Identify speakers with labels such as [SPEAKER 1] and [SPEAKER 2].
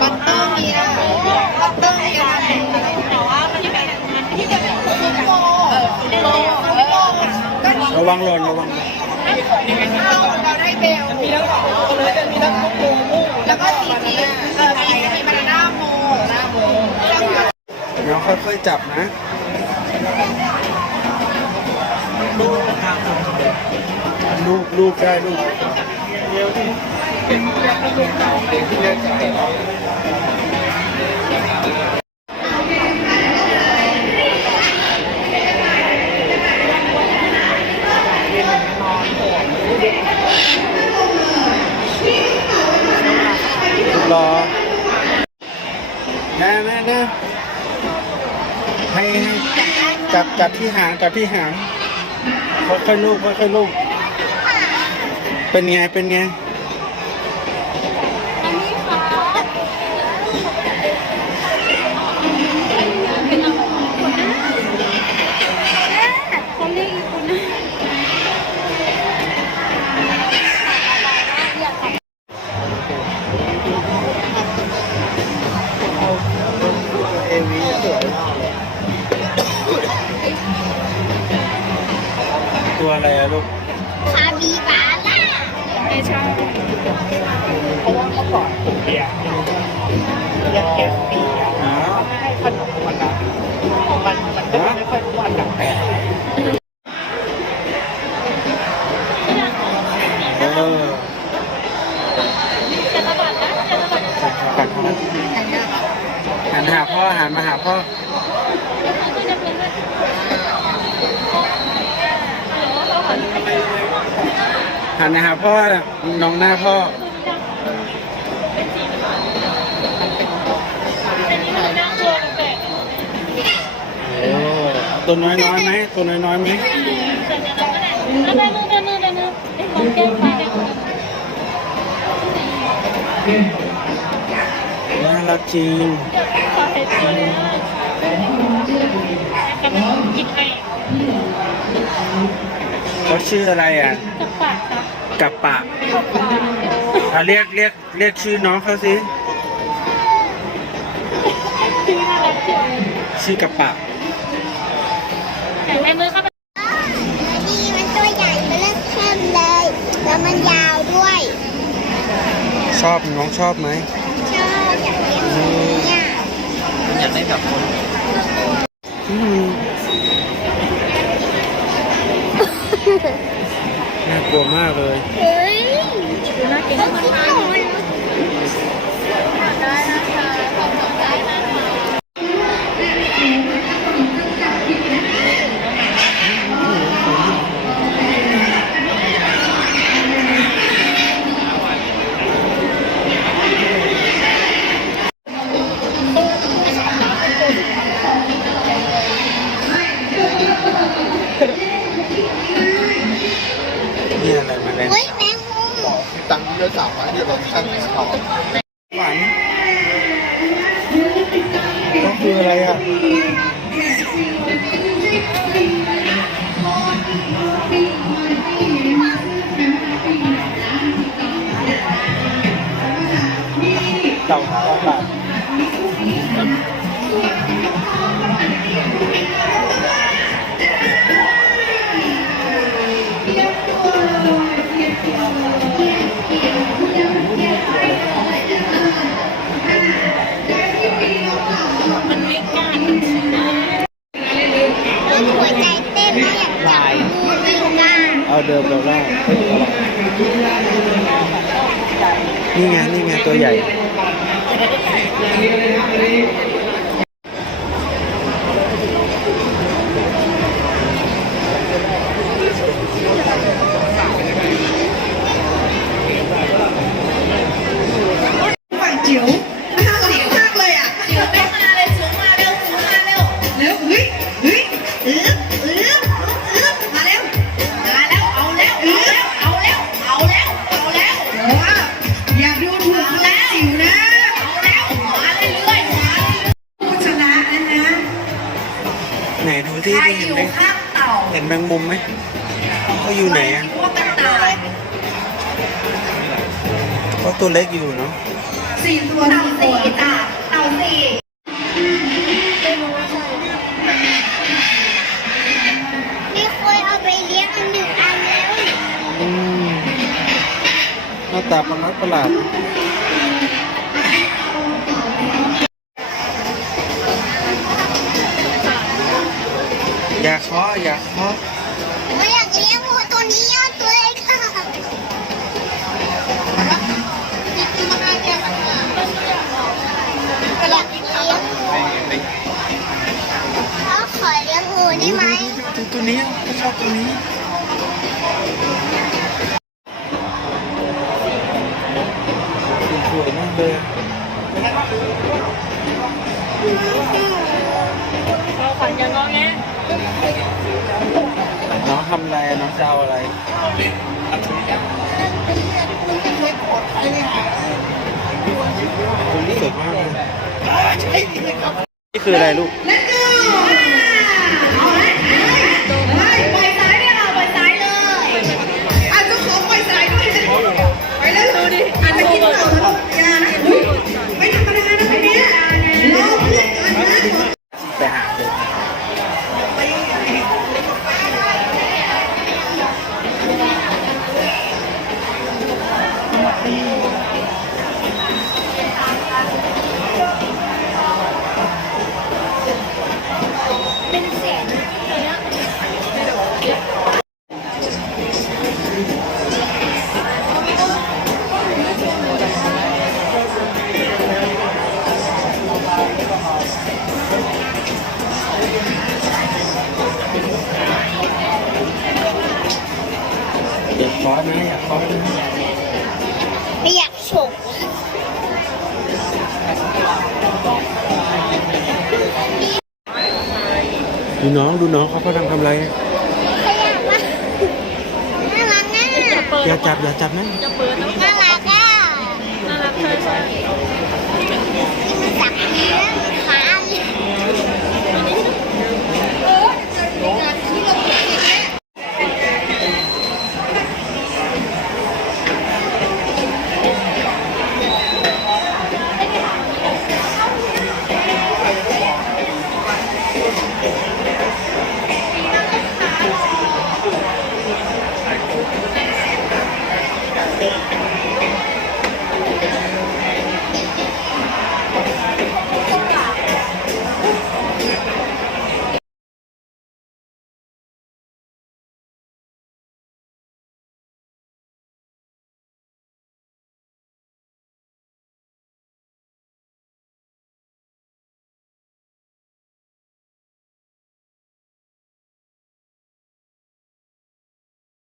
[SPEAKER 1] บัตเตอร์เมียบัตเตอร์เมียแต่ว่ามันเป็นมันที่เป็นฟุตโบเออฟุตโบฟุตโบก็นี่
[SPEAKER 2] ระวังหล่นระวังหล่น
[SPEAKER 1] เข้าเราได้เบลมีทั้งสองเลยจะมีทั้งฟุตโบแล้วก็ซีจีเออมีมีบานาน่าโมน้าโม
[SPEAKER 2] เดี๋ยวค่อยๆจับนะลูกลูกได้ลูกลูก รอแน่แน่แน่ให้ให้จับจับที่หางจับที่หางค่อยๆลูกค่อยๆลูกเป็นไงเป็นไง เพ
[SPEAKER 3] ราะว่าเมื่อก่อนผมเรียนเรียนแกสปีอะ
[SPEAKER 2] อ๋อ
[SPEAKER 3] ให้ขนมมันนะมันมันก็ไม่ค่อยรู้อันดับแปด
[SPEAKER 2] เออปัดเขาหันหาพ่อหันมาหาพ่อ หันมาหาพ่อน่ะน้องหน้าพ่อโอ้ตัวน้อยน้อยๆไหมตัวน้อยน้อยๆไหมน่ารักจริงกินไป เขาชื่ออะไรอะ กับปะอะเรียกเรียกเรียกชื่อน้องเขาสิชื่อกับปะ
[SPEAKER 1] ดีมันตัวใหญ่เบลอเทิมเลย แล้วมันยาวด้วย
[SPEAKER 2] ชอบน้องชอบไหม
[SPEAKER 1] ชอบอยากเลี้ยงตัวเนี่ย
[SPEAKER 3] อยากได้แบบคน
[SPEAKER 2] อืม น่ากลัวมากเลย
[SPEAKER 1] เฮ้ยน่ากินมาก
[SPEAKER 2] คืออะไรอะ เดิมเราได้นี่ไงนี่ไงตัวใหญ่ ไหนดูที่
[SPEAKER 4] ใคร
[SPEAKER 2] ได้
[SPEAKER 4] อ
[SPEAKER 2] เห็น
[SPEAKER 4] ยู่
[SPEAKER 2] ไหม
[SPEAKER 4] ข้างเต่า
[SPEAKER 2] เห็นแมงมุมไหมเขาอยู่ไหนอะ
[SPEAKER 4] พวกกระต่าย
[SPEAKER 2] เขาก็ตัวเล็กอยู่เนาะ
[SPEAKER 4] สี่ตัวสี่ตัวจ้ะเต่าสี่
[SPEAKER 1] มีคนเอาไปเลี้ยงอันหนึ่งอันแล้ว
[SPEAKER 2] อืมหน้าตาประหลาดประหลาด อย่าเคาะอย่าเคาะ
[SPEAKER 1] ไม่อยากเลี้ยงวัวตัวนี้อะตัวเล็กค่ะอยากเลี้ยงเขาขอเลี้ยงงูได้ไหม
[SPEAKER 2] ตัวตัวนี้ก็ชอบตัวนี้ ทำอะไรอะน้องจะเอาอะไรตัวนี้สวยมากเลยนี่คืออะไรลูก อย่าคอนะอย่าคอนะ
[SPEAKER 1] ไม่อยากฉก
[SPEAKER 2] ดูน้องดูน้องเขากำลังทำอะไรอะ
[SPEAKER 1] เขาอยากมาน่ารักน่ะ
[SPEAKER 2] อย่าจับอย่าจับนะ
[SPEAKER 1] น่ารักอะน่ารักใช่ใช่ ที่มันสักเนี้ย